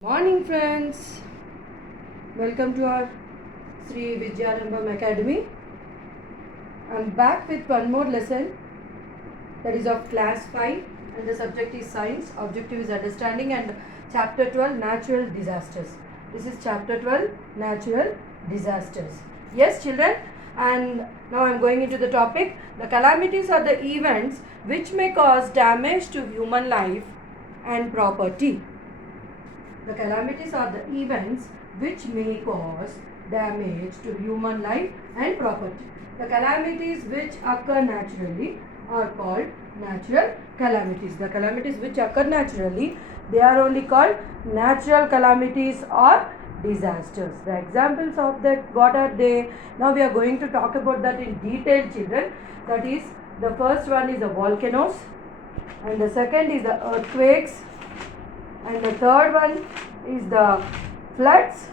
Morning friends, welcome to our Sri Vidyarambham Academy. I am back with one more lesson that is of class 5 and the subject is science, objective is understanding and chapter 12 natural disasters. This is chapter 12 natural disasters. Yes children, and now I am going into the topic. The calamities are the events which may cause damage to human life and property. The calamities are the events which may cause damage to human life and property. The calamities which occur naturally are called natural calamities. The calamities which occur naturally, they are only called natural calamities or disasters. The examples of that, what are they? Now we are going to talk about that in detail, children. That is, the first one is the volcanoes, and the second is the earthquakes, and the third one is the floods,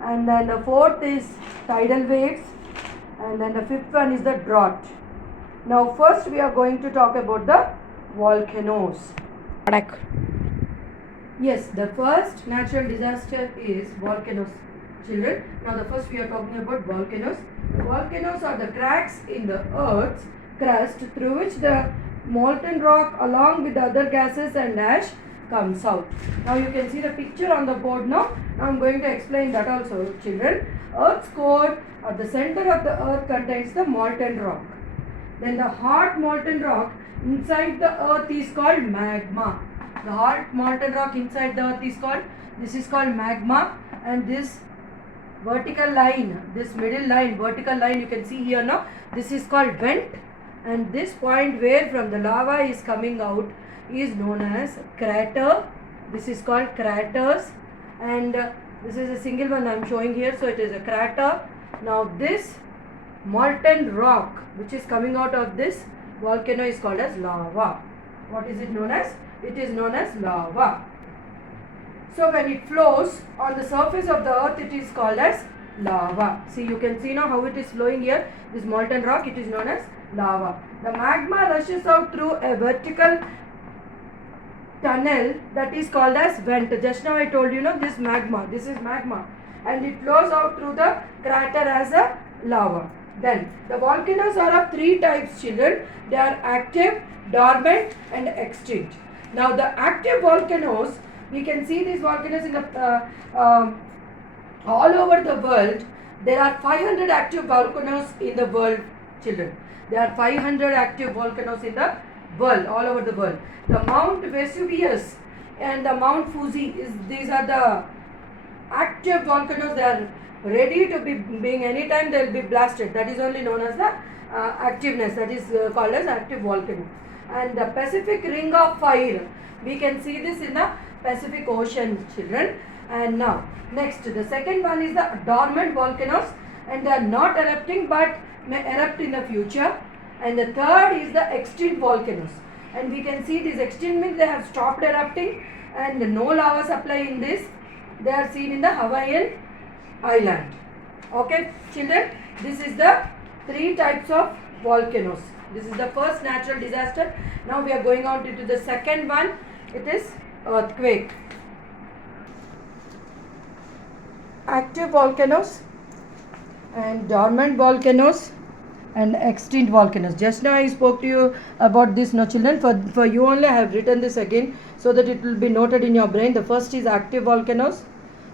and then the fourth is tidal waves, and then the fifth one is the drought. Now first we are going to talk about the volcanoes. Yes, the first natural disaster is volcanoes, children. Now the first we are talking about volcanoes. The volcanoes are the cracks in the earth's crust through which the molten rock along with other gases and ash comes out. Now you can see the picture on the board now. Now I am going to explain that also, children. Earth's core at the center of the earth contains the molten rock. Then the hot molten rock inside the earth is called magma. The hot molten rock inside the earth is called, this is called magma, and this vertical line, this middle line, vertical line you can see here now, this is called vent, and this point where from the lava is coming out is known as crater. This is called craters, and this is a single one I am showing here, so it is a crater. Now this molten rock which is coming out of this volcano is called as lava. What is it known as? It is known as lava. So when it flows on the surface of the earth, it is called as lava. See, you can see now how it is flowing here. This molten rock, it is known as lava. The magma rushes out through a vertical tunnel that is called as vent. Just now I told you, this magma, this is magma, and it flows out through the crater as a lava. Then the volcanoes are of three types, children. They are active, dormant and extinct. Now the active volcanoes, we can see these volcanoes in the all over the world. There are 500 active volcanoes in the world, children. There are 500 active volcanoes in the world, all over the world. The Mount Vesuvius and the Mount Fuji, these are the active volcanoes. They are ready to be being, anytime they will be blasted. That is only known as the activeness, that is called as active volcano. And the Pacific Ring of Fire, we can see this in the Pacific Ocean, children. And now next, the second one is the dormant volcanoes, and they are not erupting but may erupt in the future. And the third is the extinct volcanoes, and we can see these extinct means they have stopped erupting and no lava supply in this. They are seen in the Hawaiian island. Okay children, this is the three types of volcanoes. This is the first natural disaster. Now we are going on to the second one. It is earthquake. Active volcanoes and dormant volcanoes and extinct volcanoes. Just now I spoke to you about this, no children. For you only I have written this again so that it will be noted in your brain. The first is active volcanoes,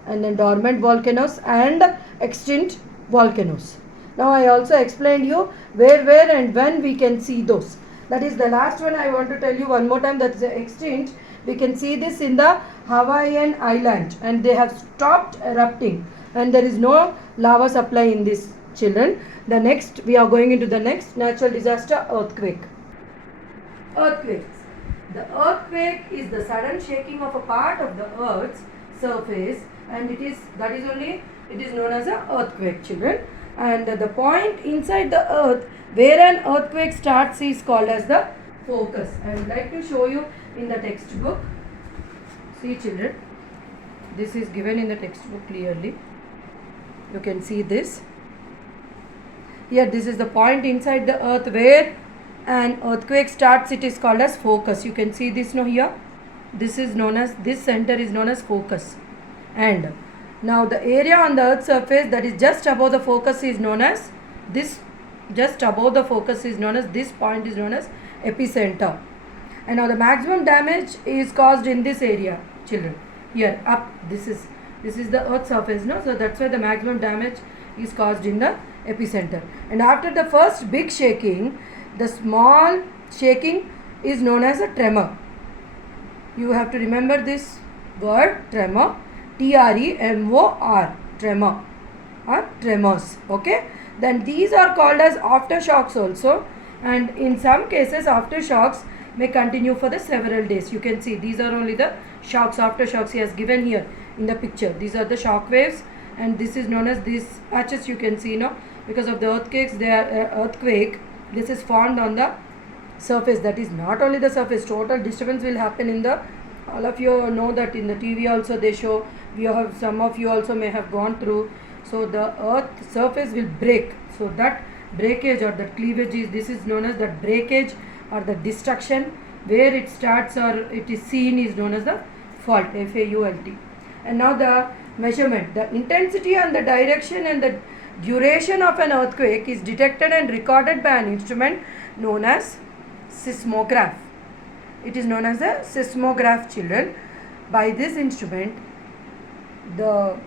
and then dormant volcanoes and extinct volcanoes. Now I also explained you where and when we can see those. That is the last one. I want to tell you one more time, that is the extinct. We can see this in the Hawaiian island, and they have stopped erupting and there is no lava supply in this, children. The next, we are going into the next natural disaster, earthquake. Earthquakes. The earthquake is the sudden shaking of a part of the earth's surface, and it is known as an earthquake, children. And the point inside the earth where an earthquake starts is called as the focus. I would like to show you in the textbook. See children, this is given in the textbook clearly. You can see this. Here this is the point inside the earth where an earthquake starts. It is called as focus. You can see this now here. This center is known as focus. And now the area on the earth's surface that is just above the focus is known as this, just above the focus is known as, this point is known as epicenter. And now the maximum damage is caused in this area, children. Here up, this is the earth's surface, no? So that's why the maximum damage is caused in the epicenter. And after the first big shaking, the small shaking is known as a tremor. You have to remember this word, tremor, TREMOR, tremor or tremors. Okay, then these are called as aftershocks also, and in some cases aftershocks may continue for the several days. You can see these are only the shocks, aftershocks he has given here in the picture. These are the shock waves, and this is known as these patches you can see, no, because of the earthquakes, they are earthquake, this is formed on the surface. That is not only the surface, total disturbance will happen in the, all of you know that in the TV also they show, we have, some of you also may have gone through. So the earth surface will break, so that breakage or that cleavage is, this is known as that breakage or the destruction. Where it starts or it is seen is known as the fault, FAULT. And now the measurement, the intensity and the direction and the duration of an earthquake is detected and recorded by an instrument known as seismograph. It is known as a seismograph, children. By this instrument, the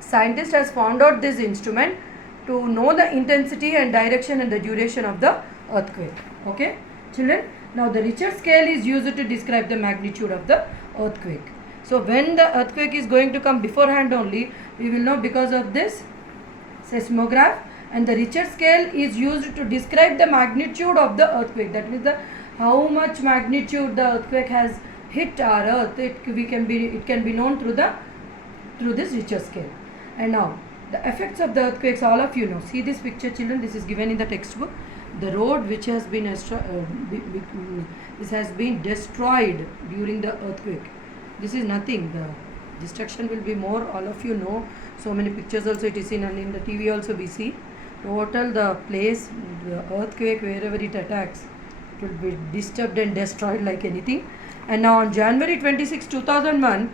scientist has found out this instrument to know the intensity and direction and the duration of the earthquake. Okay, children. Now the Richter scale is used to describe the magnitude of the earthquake. So when the earthquake is going to come beforehand only, we will know because of this seismograph. And the Richter scale is used to describe the magnitude of the earthquake. That means the how much magnitude the earthquake has hit our earth. It can be known through this Richter scale. And now the effects of the earthquakes, all of you know. See this picture, children. This is given in the textbook. The road which has been this has been destroyed during the earthquake. This is nothing. The destruction will be more. All of you know. So many pictures also it is seen, and in the TV also we see. Total the place, the earthquake, wherever it attacks, it will be disturbed and destroyed like anything. And now on January 26, 2001,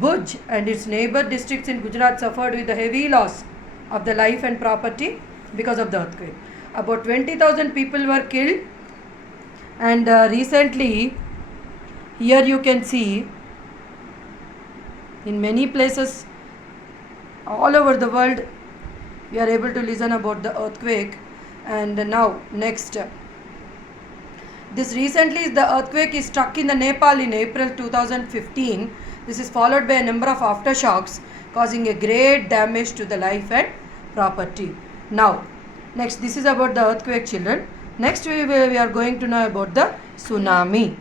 Bhuj and its neighbor districts in Gujarat suffered with a heavy loss of the life and property because of the earthquake. About 20,000 people were killed, and recently here you can see in many places all over the world we are able to listen about the earthquake. And now next, this recently the earthquake is struck in the Nepal in April 2015. This is followed by a number of aftershocks causing a great damage to the life and property. Now next, this is about the earthquake, children. Next we are going to know about the tsunami.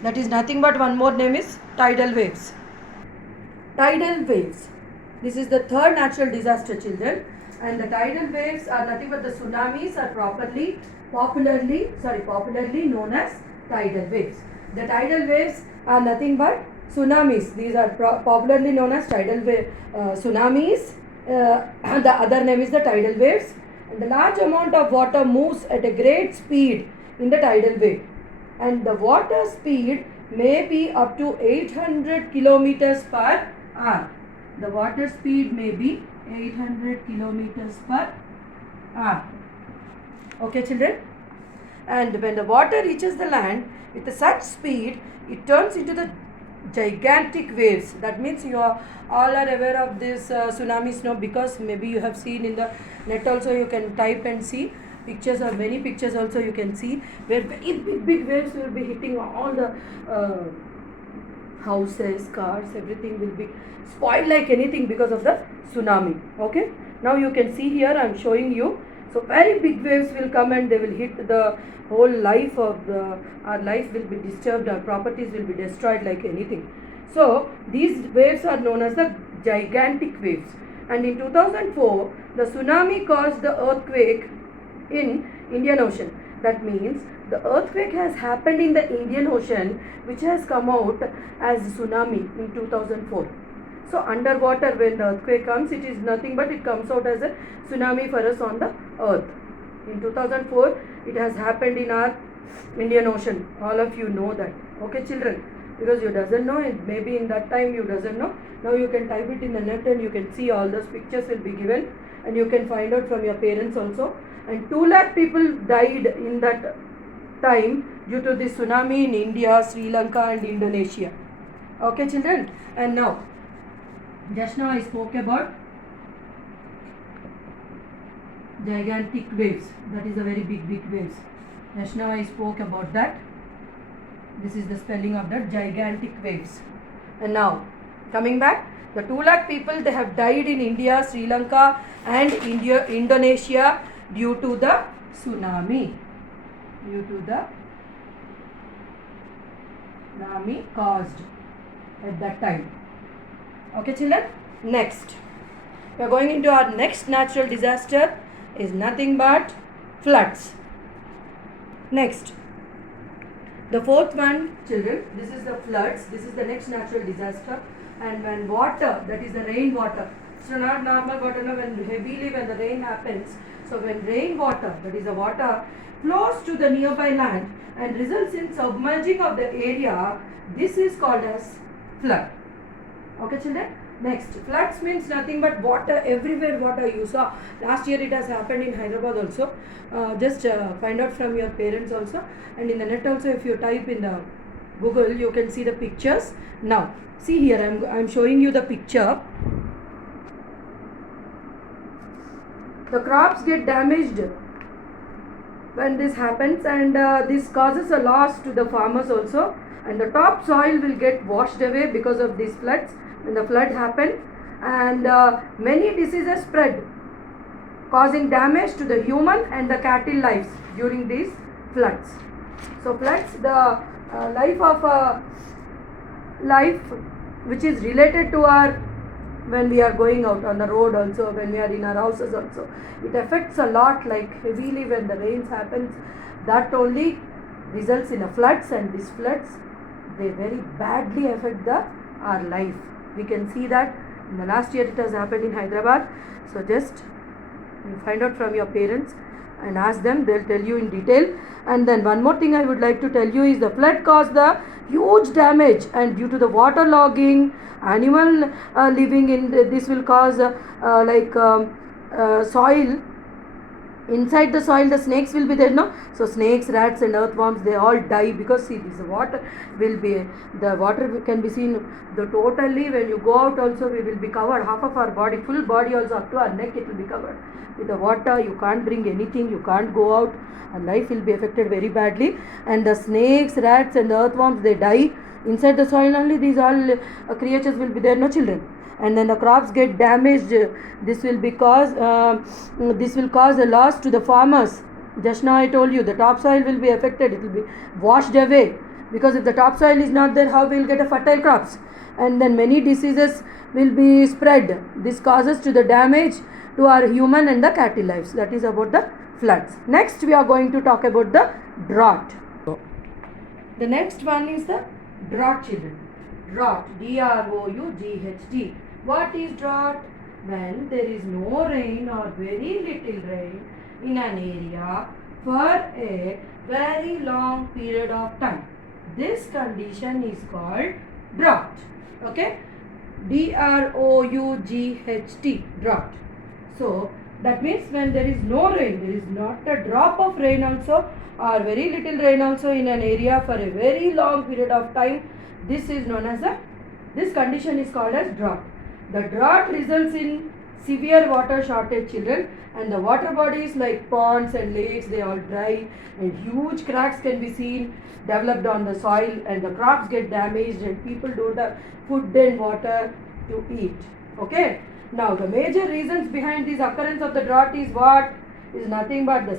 That is nothing but one more name is tidal waves. Tidal waves. This is the third natural disaster, children. And the tidal waves are nothing but the tsunamis are popularly known as tidal waves. The tidal waves are nothing but tsunamis. These are popularly known as tidal tsunamis. The other name is the tidal waves. And the large amount of water moves at a great speed in the tidal wave. And the water speed may be up to 800 kilometers per hour. The water speed may be 800 kilometers per hour. Okay, children? And when the water reaches the land with such speed, it turns into the gigantic waves. That means you are all are aware of this tsunamis now, because maybe you have seen in the net also. You can type and see pictures, or many pictures also you can see, where very big waves will be hitting all the houses, cars, everything will be spoiled like anything because of the tsunami. Okay, now you can see here I am showing you. So very big waves will come and they will hit the whole life of our life will be disturbed, our properties will be destroyed like anything. So these waves are known as the gigantic waves. And in 2004, the tsunami caused the earthquake in Indian Ocean. That means the earthquake has happened in the Indian Ocean, which has come out as tsunami in 2004. So underwater, when the earthquake comes, it is nothing but it comes out as a tsunami for us on the earth. In 2004, it has happened in our Indian Ocean. All of you know that. Okay, children. because you doesn't know it. Maybe in that time you doesn't know. Now you can type it in the net and you can see all those pictures will be given, and you can find out from your parents also. And 2 lakh people died in that time due to the tsunami in India, Sri Lanka and Indonesia. Okay children, and now just now I spoke about gigantic waves. That is a very big waves. Just now I spoke about that. This is the spelling of that, gigantic waves. And now coming back, the 2 lakh people, they have died in India, Sri Lanka and Indonesia due to the tsunami. Due to the tsunami caused at that time. Okay children, next we are going into our next natural disaster is nothing but floods. Next, the fourth one children, this is the floods. This is the next natural disaster. And when water, that is the rain water, so not normal water, no, when the rain happens, so when rain water, that is the water, flows to the nearby land and results in submerging of the area, this is called as flood. Okay children, next, floods means nothing but water, everywhere water you saw. Last year it has happened in Hyderabad also. Just find out from your parents also, and in the net also, if you type in the Google, you can see the pictures. Now see here, I am showing you the picture. The crops get damaged when this happens, and this causes a loss to the farmers also, and the top soil will get washed away because of these floods. When the flood happened, and many diseases spread, causing damage to the human and the cattle lives during these floods. So floods, the life of life which is related to our, when we are going out on the road also, when we are in our houses also, it affects a lot, like heavily when the rains happens, that only results in a floods, and these floods, they very badly affect our life. We can see that in the last year it has happened in Hyderabad. So just you find out from your parents and ask them, they'll tell you in detail. And then one more thing I would like to tell you is the flood caused the huge damage, and due to the water logging, animal living in this will cause soil. Inside the soil, the snakes will be there, no? So snakes, rats and earthworms, they all die, because see, this water will be, the water can be seen, the totally, when you go out also, we will be covered, half of our body, full body also up to our neck, it will be covered with the water. You can't bring anything, you can't go out, and life will be affected very badly. And the snakes, rats and earthworms, they die. Inside the soil only, these all creatures will be there, no children. And then the crops get damaged. This will cause a loss to the farmers. Just now I told you, the topsoil will be affected, it will be washed away, because if the topsoil is not there, how we will get a fertile crops? And then many diseases will be spread. This causes to the damage to our human and the cattle lives. That is about the floods. Next we are going to talk about the drought. The next one is the drought children. Drought, D-R-O-U-G-H-T. What is drought? When there is no rain or very little rain in an area for a very long period of time. This condition is called drought. Okay? D-R-O-U-G-H-T. Drought. So that means when there is no rain, there is not a drop of rain also, or very little rain also in an area for a very long period of time, this is known as this condition is called as drought. The drought results in severe water shortage children, and the water bodies like ponds and lakes, they all dry, and huge cracks can be seen developed on the soil, and the crops get damaged, and people don't have food and water to eat. Okay? Now the major reasons behind this occurrence of the drought is what? Is nothing but the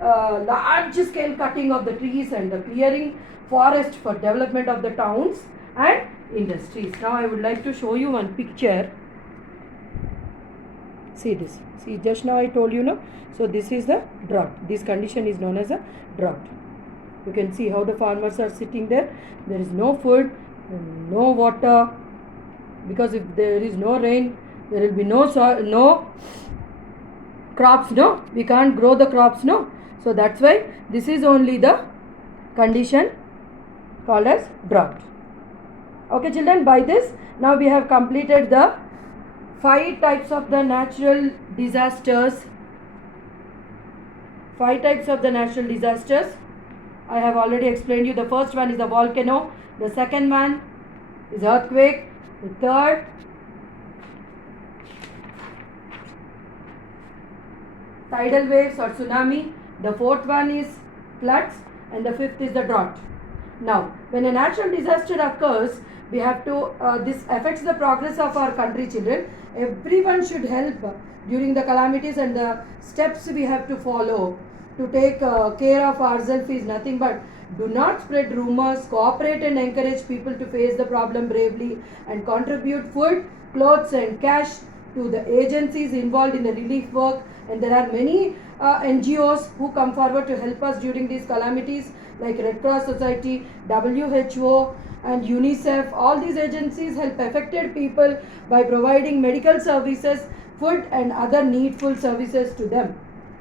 large scale cutting of the trees and the clearing forest for development of the towns and industries. Now I would like to show you one picture. See this. See, just now I told you, no? So this is the drought. This condition is known as a drought. You can see how the farmers are sitting there. There is no food, no water, because if there is no rain, there will be no crops, no? We can't grow the crops, no? So that's why this is only the condition called as drought. Okay children, by this now we have completed the 5 types of the natural disasters. 5 types of the natural disasters. I have already explained you. The first one is the volcano. The second one is earthquake. The third tidal waves or tsunami. The fourth one is floods, and the fifth is the drought. Now, when a natural disaster occurs, we have to, this affects the progress of our country, children. Everyone should help during the calamities, and the steps we have to follow to take care of ourselves is nothing but do not spread rumors, cooperate and encourage people to face the problem bravely, and contribute food, clothes and cash to the agencies involved in the relief work. And there are many NGOs who come forward to help us during these calamities, like Red Cross Society, WHO and UNICEF. All these agencies help affected people by providing medical services, food and other needful services to them.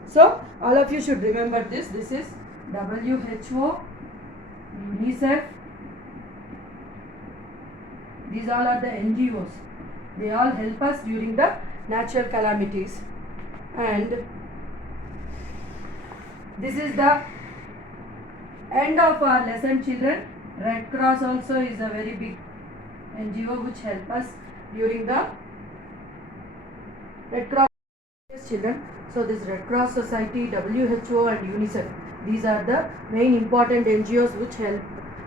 So all of you should remember this. This is WHO, UNICEF. These all are the NGOs. They all help us during the natural calamities. And this is the end of our lesson, children. Red Cross also is a very big NGO which help us during the Red Cross, children. So this Red Cross Society, WHO and UNICEF, these are the main important NGOs which help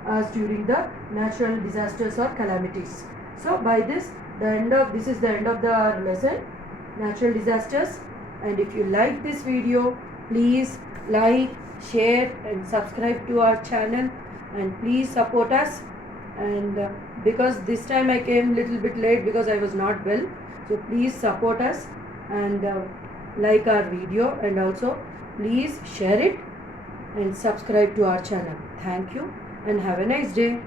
us during the natural disasters or calamities. So by this, this is the end of the lesson, natural disasters. And if you like this video, please like, share and subscribe to our channel, and please support us. And because this time I came little bit late because I was not well, so please support us and like our video, and also please share it and subscribe to our channel. Thank you and have a nice day.